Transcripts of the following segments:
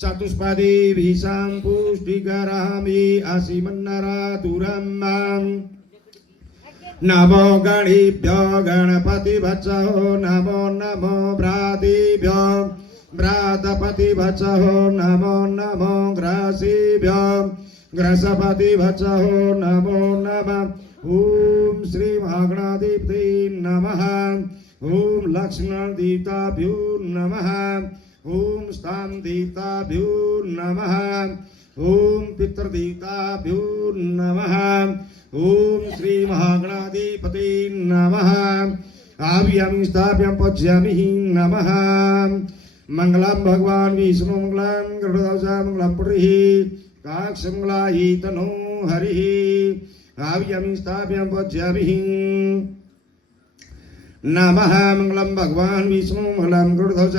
चतुष्पदी भीषां पुष्टिकरामि असीमन्नरातुरम् नमो गणेभ्यो गणपतिभ्यो नमो नमो भ्रातृभ्यो भ्रातपतिभ्यो नमो नमो ग्रासीभ्यो ग्रसपतिभ्यो नमो नमः। ओम श्री महागणाधिपते नमः। ओम लक्ष्मणदेवताभ्यो नमः। ओम स्थान देवताभ्यो नमः। ओम पितृदेवताभ्यो नमः। ओम श्री महागणाधिपते नमः। आव्यामि स्थाप्यां पूज्यामि नमः। मंगलम भगवान विष्णु मंगलम गरुड़ध्वज मंगलम पुरी काक्षमंगलायि तनो हरि। आव्यामि स्थाप्यां पूज्यामि नमः। मंगलम भगवान विष्णु मंगलम गरुड़ध्वज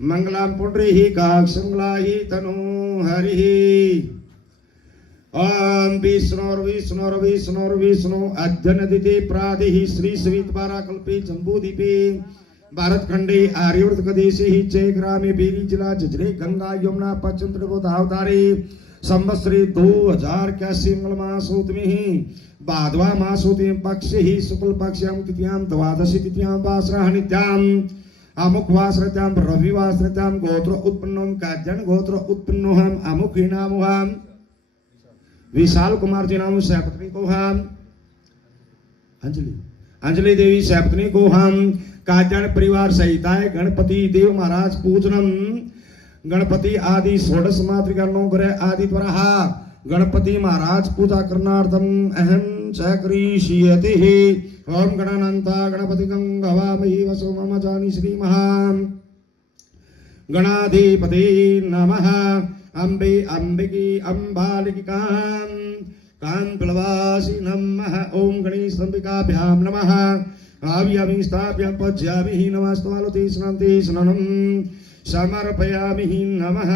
मंगलम पुरी काक्षमंगलायि तनो हरि। ओम विष्णु अध्यनदिते प्रादिः श्री सवितवारा कल्पे जम्बूद्वीपे भारत खंडे आर्यवर्त प्रदेशे च ग्रामे बेरी जिला जजरे गंगा यमुना पश्चिम अवतारे संवत्सरे 2081 मंगलमासोत्मे भाद्वा मासोत्मे पक्षे शुक्ल पक्षां तृतीयां द्वादशी तृतीयां वासरः नित्यां अमुक वासरत्यां रविवासरत्यां गोत्र उत्पन्नों काजन गोत्र उत्पन्नोहम अमुखी नामोहम विशाल कुमार जी नाम सैपत्नी को हम अंजलि देवी सैपत्नी को हम काजन परिवार सहित गणपति देव महाराज पूजनम गणपति आदि षोडश मातृगणों ग्रह आदि द्वारा गणपति महाराज पूजा करनार्थम अहम चक्रीष्यते। ओम गणानंता गणपति गंगवामहि वसो मम जानी श्री महान गणाधिपति नमः। अम्बे अम्बिकी अम्बालिकी कां प्लवासी नमः। ओम गणेश अंबिकाभ्यां नमः। आव्यामि स्थाप्यां पूज्यामि नमस्त्वालुते स्नान्ते स्नानं समर्पयामि नमः।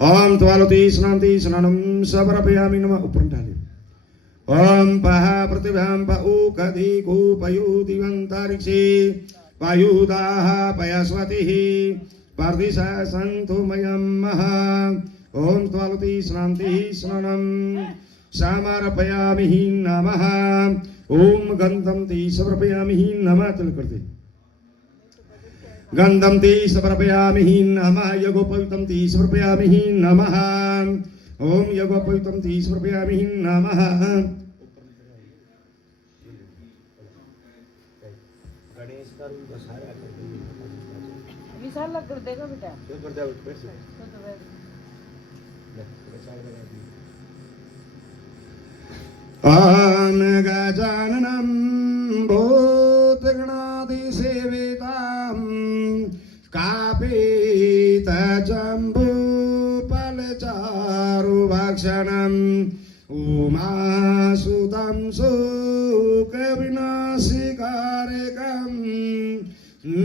ओम त्वालुते स्नान्ते स्नानं समर्पयामि नमः। ऊपर डाले ओम पह पृथिव्यां पऊकधि कूपयुदिवंतरिक्षे पयुदाः पयस्वतिः पर्दिशा सन्तु मयं महा। ओम त्वालुते स्नान्ते स्नानं समर्पयामि नमः। ओम गंधं ते समर्पयामि नमः। चल करते गंधं ते समर्पयामि नमः। यज्ञोपवीतं ते समर्पयामि नमः। ओम यज्ञोपवीतं ते समर्पयामि नमः। विशाल कर देगा बेटा ओम गजाननं भूतगणाधिसेवितां कापितजम्बूफलचारुभक्षणम् उमासुतं शोकविनाशिकारकम्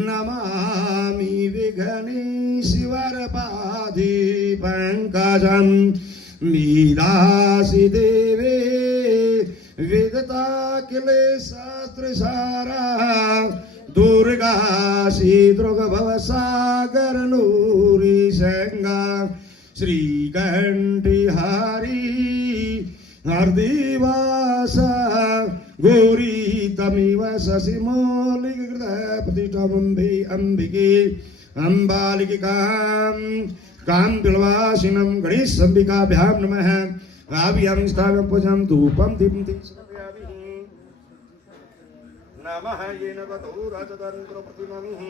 नमामि विघ्नेश्वरपादिपङ्कजं मीरासि देवे विदता किलेशास्त्रसारा दुर्गासि दृग्भवसागरनूरी शङ्गा श्रीकण्ठिहारी हरदिवासा गौरी तमिव शशिमौलिकृतप्रतिष्ठामम्बे अम्बिके अम्बालिके कां बिल्वासिनं गणेश अंबिकाभ्यां नमः। आव्यामि स्थाप्यां पूजां धूपं दीपं ते समर्पयामि नमः। येन वधू राजतन्त्र प्रतिममिः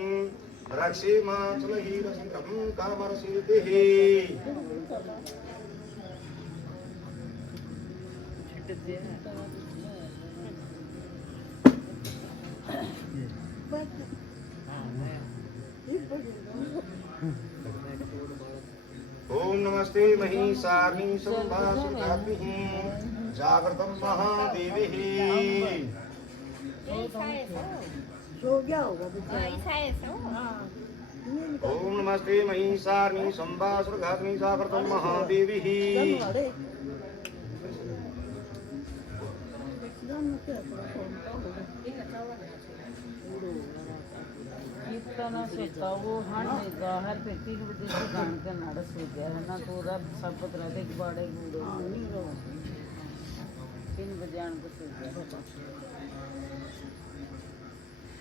रक्षेमाचलहीरसिकं कामरसिद्धिः। ओम नमस्ते महिषार्णी संभाषितात्मिः जागृतं महादेवीः। सो गया होगा बेटा ओम नमस्ते महिषार्णी संभाषितात्मिः जागृतं महादेवीः। कीर्तन सोता वो हण हर पे 3 बजे से गान के नाड़ सो गया है ना तो रब सब राधे बाड़े बूढ़े 3 बजे आन के सो गया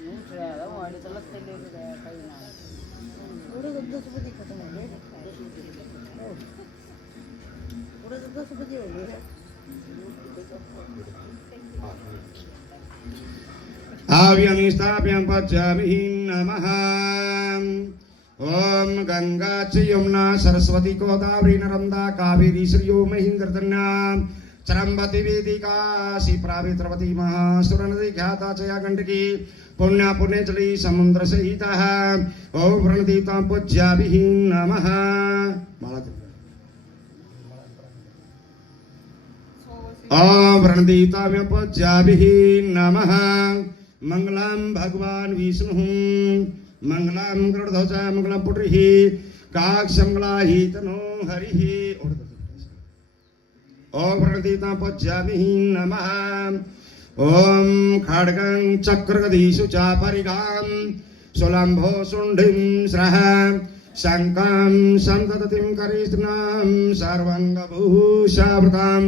नहीं ट्राया वो आड़ी तो लगते लेके गया कहीं ना पूरे 10 बजे खत्म हो गए पूरे 10 बजे हो गए आव्यं स्थाप्यं पचामि नमः ओम गंगा च यमुना सरस्वती गोदावरी नर्मदा कावेरी श्रियो महेंद्रतन्या चरम्बती वेदिका शिप्रावित्रवती महासुरनदी ख्याता च या गंडकी पुण्या पुण्यजली समुद्र सहितः ओम प्रणदीतां पूज्याभिः नमः ओम प्रणदीतां पूज्याभिः नमः मंगलम भगवान विष्णु मंगलम गरुड़ध्वज मंगलम पुट्रिः काक्षमंगलाहि तनो हरिः ओम प्रणदीतां पूज्यामि नमः ओम खड्गं चक्रगदीषु च परिगां सुलम्भो शुण्ढिं स्रः शङ्कां सन्ततिं करिष्णां सर्वङ्गभूषावृतां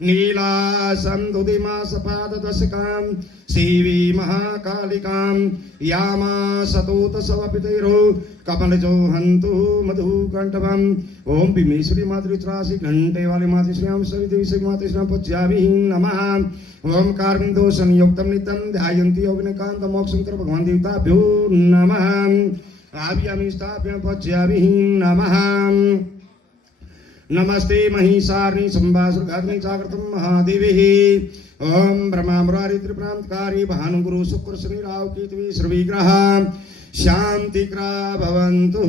नीलासन्दुदिमासपाददशकां सीवी महाकालिकां यामा सतोतसवपितैरो कमलजो हन्तु मधुकण्ठवम् ओम भीमेश्वरी मातृत्रासी घंटे वाली मातृ श्रीराम सविदेवी श्री मातृ श्रीराम पूज्यामि नमः ओम कारविन्दो संयुक्तं नित्यं ध्यायन्ति योगिनकान्त मोक्षंकर भगवान देवताभ्यो नमः आव्यामि स्थाप्यां पूज्यामि नमः नमस्ते महिषार्णी संवासुरघातिनी जागृतं महादेवी ओम ब्रह्मा मुरारी त्रिप्रांतकारी भानुगुरु शुक्र शनि राहु केतु श्रविग्रह शांतिग्रह भवन्तु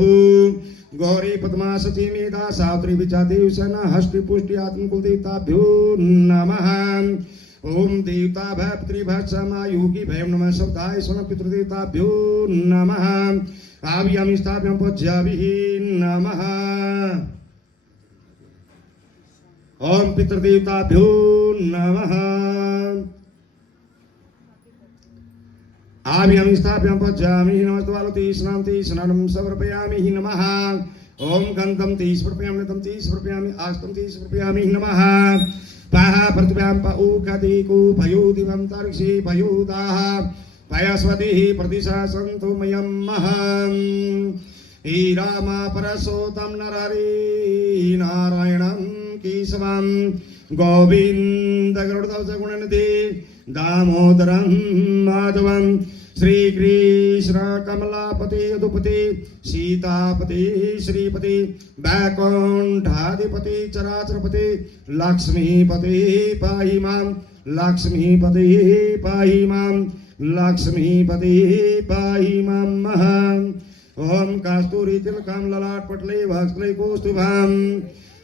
गौरी पद्मा सती मेधा सावित्री विद्यादेव सेना हस्ति पुष्टि आत्म कुलदेवताभ्यो नमः ओम देवता भय पितृभय समा योगी भय नमः सवताय सोन पितृदेवताभ्यो नमः आव्यामि स्थाप्यां पूज्यामि नमः ओम पितृदेवताभ्यो नमः आव्यामि स्थाप्यां पूज्यामि नमस्ते स्नान्ति स्नानं समर्पयामि नमः ओम गन्धं ते समर्पयामि नतं ते समर्पयामि आस्तं ते समर्पयामि नमः पाः पृथिव्यां पौखति कुपयोदिवं तर्षि पयोदाः पयस्वतिः प्रतिशा सन्तु मयं महम् हे रामा परसोत्तम नरहरि नारायणं केशवं गोविन्द गरुडध्वज गुणनिधि दामोदरं माधवं श्रीकृष्ण कमलापति यदुपति सीतापति श्रीपति वैकुण्ठाधिपति चराचरपति लक्ष्मीपति पाहि मां लक्ष्मीपति पाहि मां लक्ष्मीपति पाहि मां ओम कस्तूरी तिलकं ललाटपटले वक्त्रे कौस्तुभं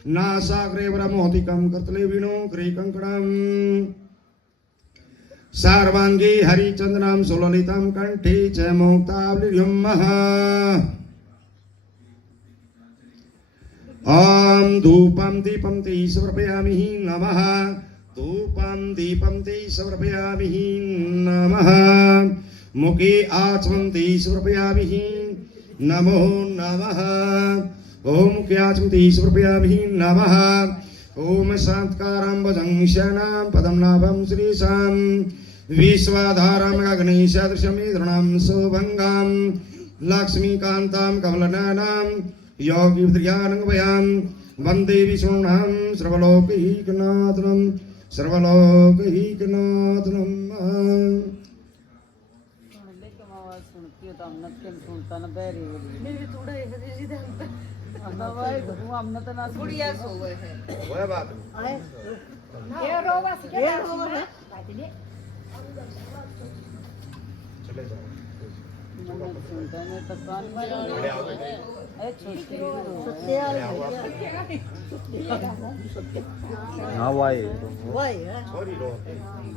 नासाग्रे वरमोतिकं कर्तले वीणोग्रे कंकणं सर्वांगी हरिचंदनं सुललितं कंठे च मुक्तावलीं ओम धूपं दीपं ते समर्पयामि नमः धूपं दीपं ते समर्पयामि नमः मुखे आचमं ते समर्पयामि नमो नमः ओम मुख्याचमं ते समर्पयामि नमः ओम शांतकारं भजं शयनं पदं नाभं श्रीशां विश्वाधारं गगनेशदृशमिदृणां सुभङ्गां लक्ष्मीकान्तां कमलनयनां योगिविद्यानङ्गभयां वन्दे विष्णुं सर्वलोकैकनाथं सर्वलोकैकनाथं सुनता न बैरी मेरी थोड़ा एक सीधा भाई हमने तो ना गुड़िया सो गए हैं वह बात आए ये रोवा से ये रोवा है चले जाओ सुनता नहीं तो कान में ए छोटी सत्या हाँ वाई वही है सॉरी रो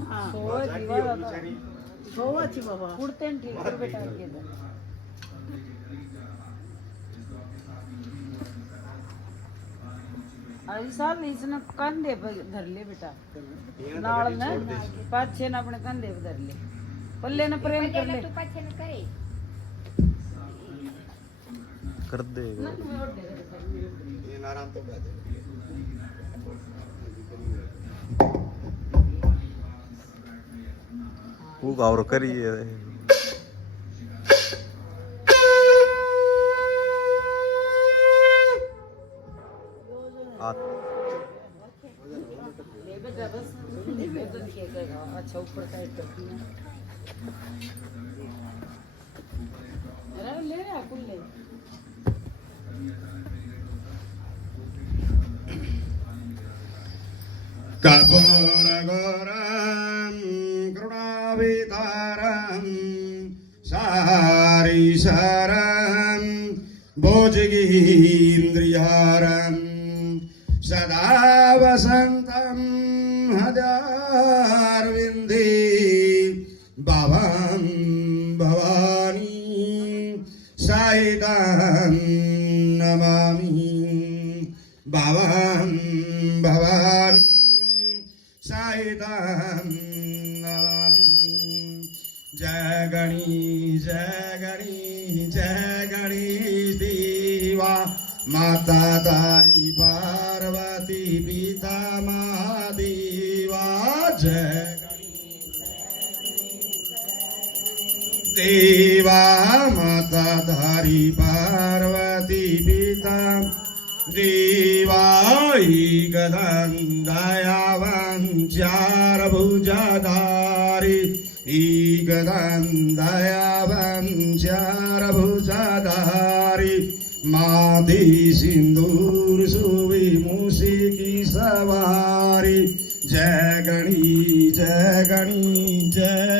हाँ सोए दीवार आता सोवा थी बाबा उड़ते हैं ठीक है बेटा के दे आई साल इसने कंधे पर धर ले बेटा नाल ने पाछे ने अपने कंधे पर धर ले पल्ले ने प्रेम कर ले तू पाछे न करे कर दे ये नाराम तो बात है वो गौर करिए ले बेटा बस वजन के करेगा अच्छा ऊपर साइड करती है अरे ले रहा कुल ले कपूरगौरं करुणावतारं सारीशरं भुजगेन्द्रिहारं सदा वसन्तं हृदयारविन्दे भवं भवानी सहितं नमामि भवं भवानी सहितं नमामि जय गणेश देवा माता तारी पार्वती पिता महादेवा जय देवा माता तारी पार्वती पिता देवाई गदंदयावं चार भुजाधारी गदंदयावं चार भुजाधारी माधी सिंदूर सुवी मूषिकी सवारी जय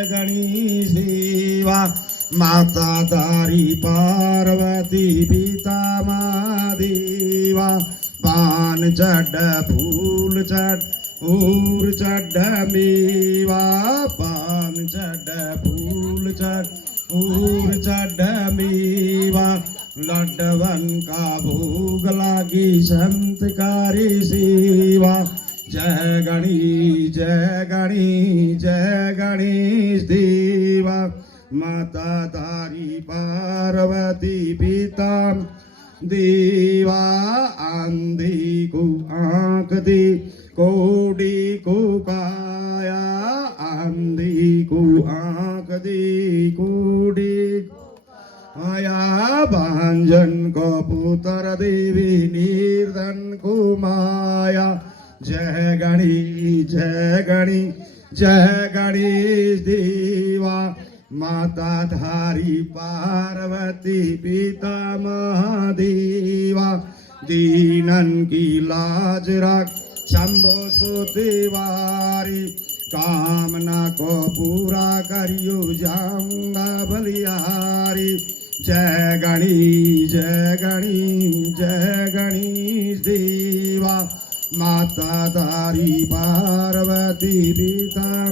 गणेश देवा माता तारी पार्वती पिता महादेवा पान चढ़ फूल चढ़ ऊर चढ़ मेवा पान चढ़ फूल चढ़ ऊर चढ़ मेवा लड्डवन का भोग लागी संतकारी सेवा जय गणेश देवा माता तारी पार्वती पिता देवा आंधी को आंख दे कोड़ी को काया आंधी को आंख दे कोड़ी आया भांजन को पुत्र देवी निर्धन को माया जय गणेश देवा माता धारी पार्वती पिता महादेवा दीनन की लाज रख शंभो सुतिवारी कामना को पूरा करियो जाऊंगा बलिहारी जय गणेश देवा माता तारी पार्वती पिता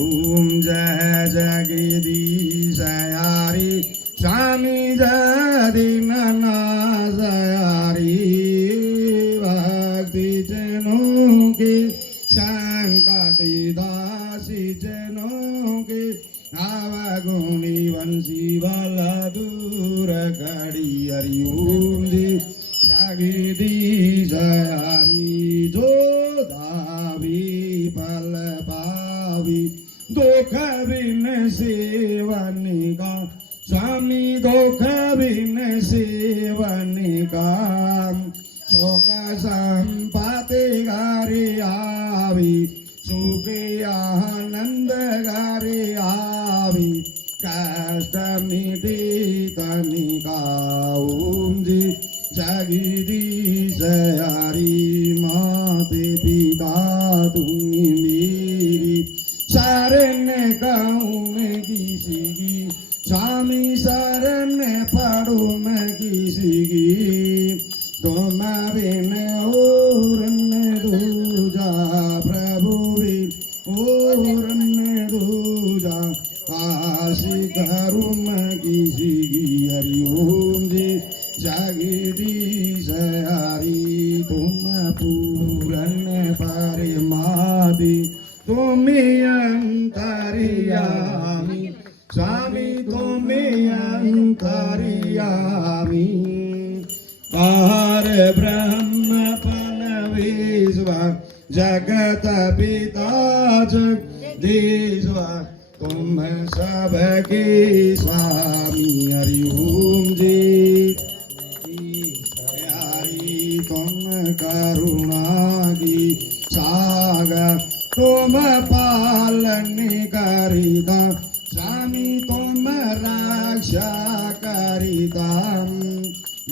ओम जय जगदीश हरि स्वामी जदीनाथयारी भक्ति जनों के संकटी दासी जनों के आवगुणी वंशी वाला दूर कड़ी हरि ओम जी जगदीश हरि जो धावी पल पावी दुख बिन सेवन का स्वामी दुख बिन सेवन का शोक संपत्ति गारे आवी सुख आनंद गारे आवी कष्ट मिटे तनिका ओम जी जगदीश हरि माते पिता तुम्ही मेरी शरण कहूँ मैं किसी की स्वामी शरण पढ़ू मैं किसी की तुम बिन और दूजा प्रभु बिन और दूजा आशी करूँ मैं किसी की हरि ओम जी जगदीश हरि तुम्हें अंतर्यामी स्वामी तुम्हें अंतर्यामी पार ब्रह्म पन विश्व जगत पिता जगदीश्वर तुम सबके स्वामी हरि ओम जी हरि तुम करुणा की सागर तुम पालन करिता स्वामी तुम रक्षा करिता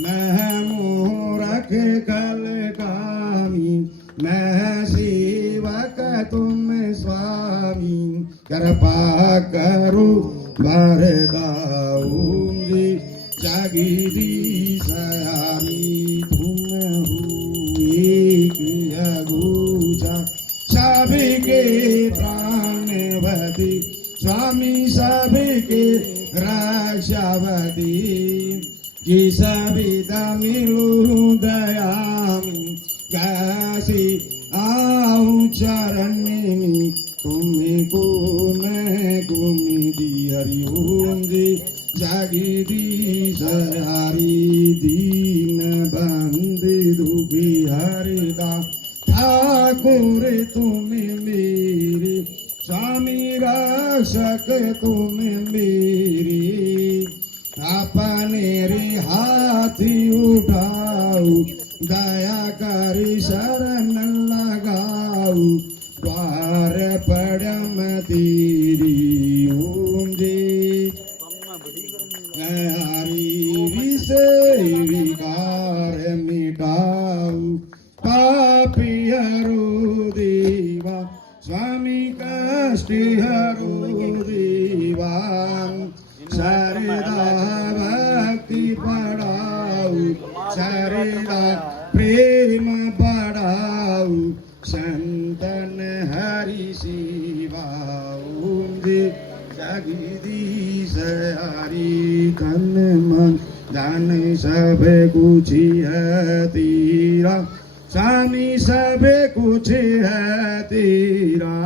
मैं मूरख कल कामी मैं सेवक तुम स्वामी कृपा करो वरदाऊंगी जगदीश हरि तुम हुए अगूजा सबके प्राणवती स्वामी सबके रक्षावती जिस विदा मिलू दयामी कैसी आऊं चरण में तुम्हें को मैं गुमी हरि ओम जी जगदीश हरि दीन बंदे दुखी हरिदा ठाकुर तुम मेरे स्वामी रक्षक तुम मेरे अपने रे हाथ उठाऊ दया करी शरण लगाऊ द्वार पड़म तेरी ओम जी हरि विषय विकार मिटाऊ पापी हरो देवा स्वामी कष्ट हरो देवा सरदा भक्ति पढ़ाऊ सरदा प्रेम बढ़ाऊ संतन हरि शिवा ओम जी जगदीश हरि तन मन धन सब कुछ है तेरा स्वामी सब कुछ है तेरा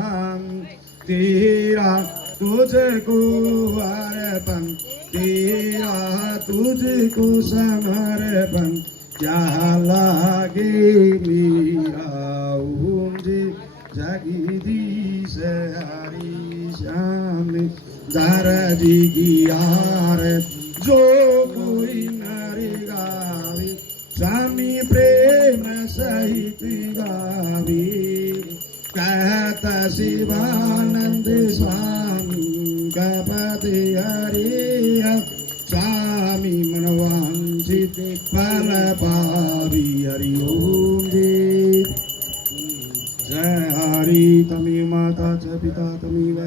तेरा तुझको अर्पण तेरा तुझको समर्पण क्या लागे मेरा ओम जी जगदीश हरि श्याम दरजी की यार जो कोई नर गावे स्वामी प्रेम सहित गावे कहता शिवानंद स्वामी गपति हरि स्वामी मनवांचित फल पावी हरि ओम जी जय हरि तमेव माता च पिता तमेव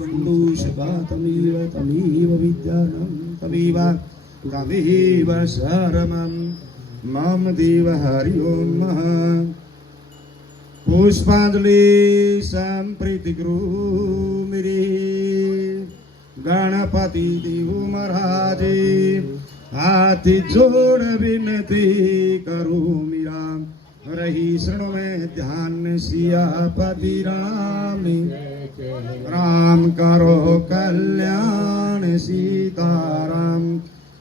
बन्धु सखा तमेव विद्यानं तमेव शरणं मम देव हरि ओम पुष्पांजलि संप्रीति गुरु मेरे गणपति देव महाराज हाथ जोड़ विनती करो मेरा रही शरण में ध्यान सियापति राम राम करो कल्याण सीताराम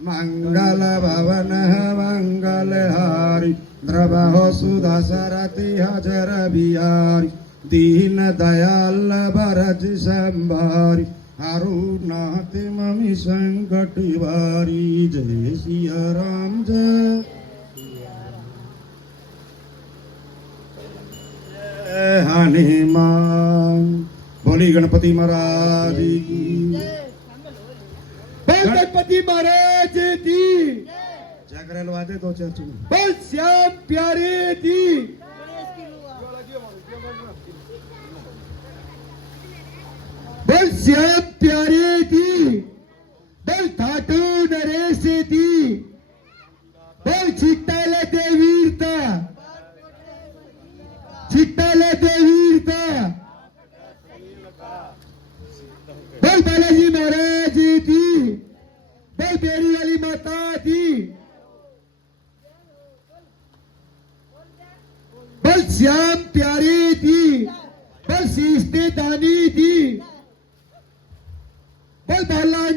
मंगल भवन मंगल हारी द्रवहो सुधा सरति हजर बिहारी दीन दयाल भरत संभारी अरुणाथ ममि संकट वारी जय सिया राम जय हनुमान बोली गणपति महाराज की गणपति महाराज की जागरण वादे दो चर्च में बल श्याम प्यारे की बल श्याम प्यारे की बल धाटू नरेश की बल चिट्टाल देवीरता बल बालाजी महाराज की बल बेरी वाली माता की बल श्याम प्यारे की बल शीश ने दानी दी बोल बाला